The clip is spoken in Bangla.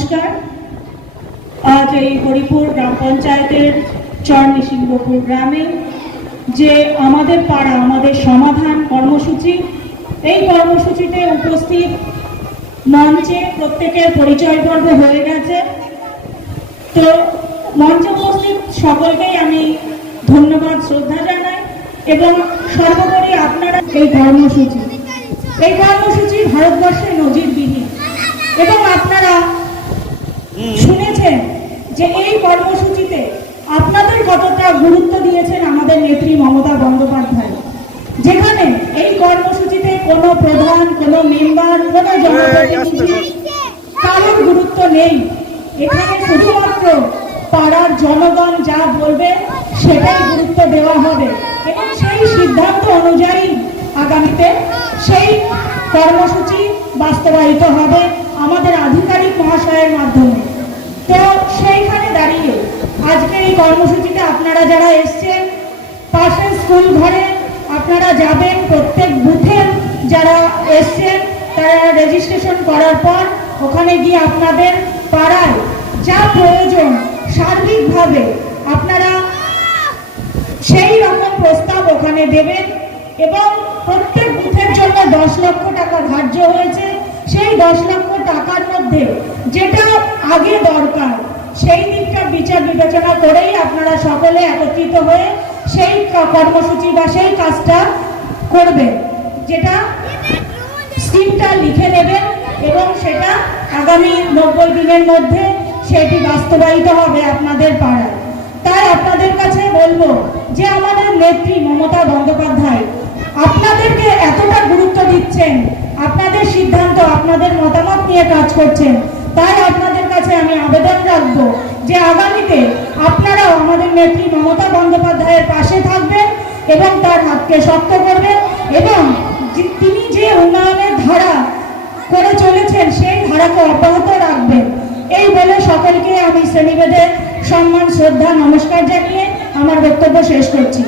নমস্কার। আজ এই হরিপুর গ্রাম পঞ্চায়েতের চর নিসিংহপুর গ্রামে যে আমাদের পাড়া, আমাদের সমাধান কর্মসূচি, এই কর্মসূচিতে উপস্থিত মঞ্চে প্রত্যেকের পরিচয় পর্ব হয়ে গেছে। তো মঞ্চে উপস্থিত সকলকেই আমি ধন্যবাদ, শ্রদ্ধা জানাই এবং সর্বোপরি আপনারা এই কর্মসূচি এই কর্মসূচি ভারতবর্ষে নজিরবিহীন এবং আপনারা যে এই কর্মসূচিতে আপনাদের কতটা গুরুত্ব দিয়েছেন আমাদের নেত্রী মমতা বন্দ্যোপাধ্যায় যেখানে এই কর্মসূচিতে কোনো প্রধান কোনো মেম্বার কোনো জনপ্রতিনিধি কারোর গুরুত্ব নেই। এখানে শুধুমাত্র পাড়ার জনগণ যা বলবে সেটাই গুরুত্ব দেওয়া হবে এবং সেই সিদ্ধান্ত অনুযায়ী আগামীতে সেই কর্মসূচি বাস্তবায়িত হবে আমাদের আধিকারিক মহাশয়ের মাধ্যমে। সেইখানে দাঁড়িয়ে। আজকে এই কর্মসূচিতে আপনারা যারা এসছেন, পাশের স্কুল ঘরে আপনারা যাবেন, প্রত্যেক বুথে যারা এসছেন, তারা রেজিস্ট্রেশন করার পর ওখানে গিয়ে আপনাদের পাড়ায় যা প্রয়োজন সার্বিকভাবে আপনারা সেই রকম প্রস্তাব ওখানে দেবেন এবং প্রত্যেক বুথের জন্য দশ লক্ষ টাকা ধার্য হয়েছে। সেই দশ লক্ষ টাকার মধ্যে যেটা আগে দরকার সেই দিকটা বিচার বিবেচনা করেই আপনারা সকলে একত্রিত হয়ে সেই কর্মসূচি বা সেই কাজটা করবেন, যেটা স্কিমটা লিখে নেবেন এবং সেটা আগামী নব্বই দিনের মধ্যে সেটি বাস্তবায়িত হবে আপনাদের পাড়ায়। তাই আপনাদের কাছে বলব যে আমাদের নেত্রী মমতা বন্দ্যোপাধ্যায় আপনাদেরকে এতটা গুরুত্ব দিচ্ছেন, আপনাদের সিদ্ধান্ত, আপনাদের মতামত নিয়ে কাজ করছেন তাই আপনাদের কাছে আমি আবেদন রাখব যে আগামীতে আপনারাও আমাদের নেত্রী মমতা বন্দ্যোপাধ্যায়ের পাশে থাকবেন এবং তার হাতকে শক্ত করবেন এবং তিনি যে উন্নয়নের ধারা করে চলেছেন, সেই ধারাকে অব্যাহত রাখবেন। এই বলে সকলকে আমি শ্রেণীভেদে সম্মান, শ্রদ্ধা, নমস্কার জানিয়ে আমার বক্তব্য শেষ করছি।